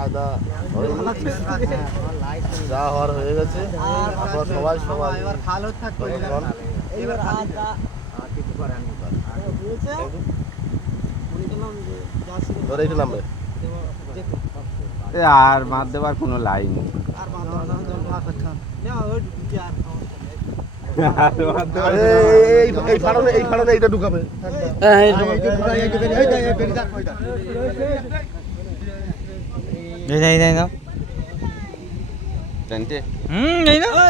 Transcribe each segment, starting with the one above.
আদা যা হওয়ার হয়ে গেছে এখন সবাই সবাই এবার ভালো থাকবে এবার আদা কিছু করে ধরে একটু আর মার দেবার কোনো লাইন নেই আর বাবা করতে না এই এই ফাড়নে এই এই না জানতে হুম এই না না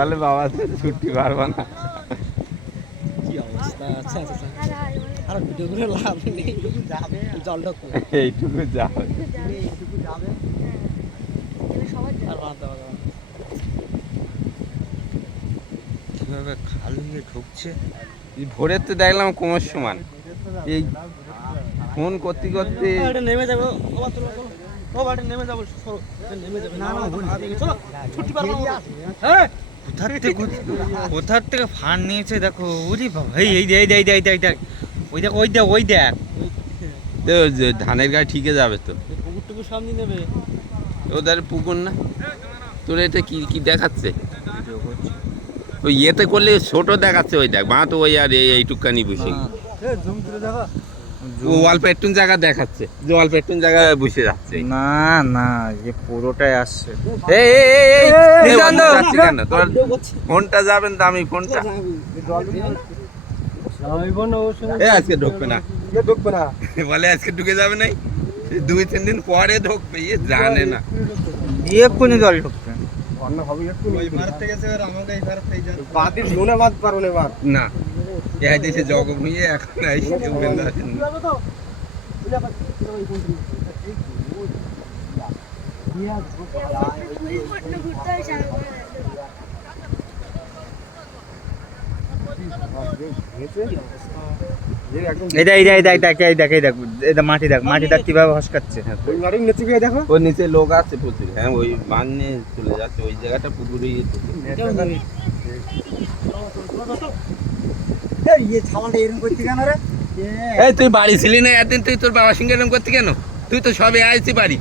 না বাবা ছুটি পারব না কি অবস্থা আচ্ছা আচ্ছা আর ভিডিও করে লাভ নেই যাবে জল ঢোকো এইটুকু যাও এইটুকু যাবে আর যাবে খাল ঢুকছে ভোরের তো দেখলাম কোমর সমান এই ফোন করতে করতে নেমে যাবে ও বাড়ি নেমে যাব সরো এটা নেমে যাবে না না চলো ছুটি পারব হ্যাঁ কোথার থেকে কোথার থেকে ফান নিয়েছে দেখো ওরে বাবা এই এই এই এই এই এই দেখ ওই দেখ ওই দেখ ওই দেখ তো ধানের গায়ে ঠিকে যাবে তো পুকুর টুকুর সামনে নেবে ওদের পুকুর না তোর এটা কি কি দেখাচ্ছে ওই ইয়েতে করলে ছোট দেখাচ্ছে ওই দেখ মা তো ওই আর এই এইটুকানি বসে জুম করে ও অল্প একটু জায়গা দেখাচ্ছে যে অল্প একটু জায়গায় বসে যাচ্ছে না না যে পুরোটাই আসছে এই এই এই ফোনটা যাবেন দামি ফোনটা এ আজকে ঢুকবে না ঢুকবে না বলে আজকে ঢুকে যাবে নাই দুই তিন দিন পরে ঢুকবে ইয়ে জানে না এক্ষুনি জল ঢুকছে ওই মারতে গেছে এবার আমাকে এই মারতে যাবে বাদি শুনে মাত পারো না এবার না এই দেশে জগ ভুঁইয়ে এখন আইসি এটা এই দেখ এই এটা মাটি দেখ মাটি দেখ। কীভাবে হসকাচ্ছে। ওই গাড়ি নিচে গিয়ে দেখো। ওর নিচে লোক আছে প্রচুর। হ্যাঁ ওই বান্নে চলে যাচ্ছে ওই জায়গাটা পুকুরে এই কেন তুই বাড়ি ছিলি না এতদিন তুই তোর বাবা সঙ্গে এরকম করতে কেন? তুই তো সবে আইছি বাড়ি।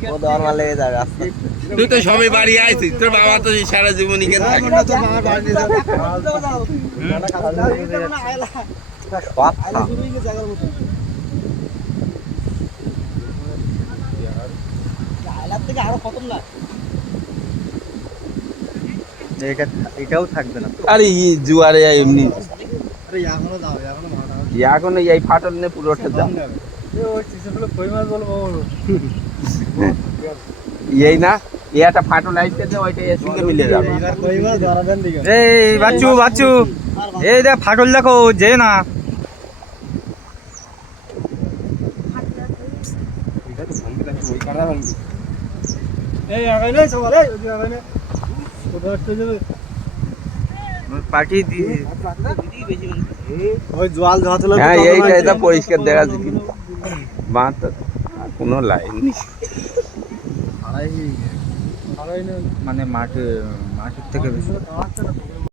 তুই তো সবে বাড়ি আইছিস তোর বাবা তো সারা জীবন থাকে। আরও এটাও থাকবে না জুয়ারে এমনি। আরে এখনও যাও এখনও এই ফাটল নিয়ে পুরোটা দাম এই না একটা ফাটল আইসতে দে ওইটা এর সঙ্গে মিলে যাবে এবার কই মাছ ধরা দেন দিকে এই বাচ্চু বাচ্চু এই দেখ ফাটল দেখো যে না পরিষ্কার দেখা যাচ্ছে কিন্তু বাঁধ কোনো লাইন নেই। মানে মাটি মাটির থেকে বেশি।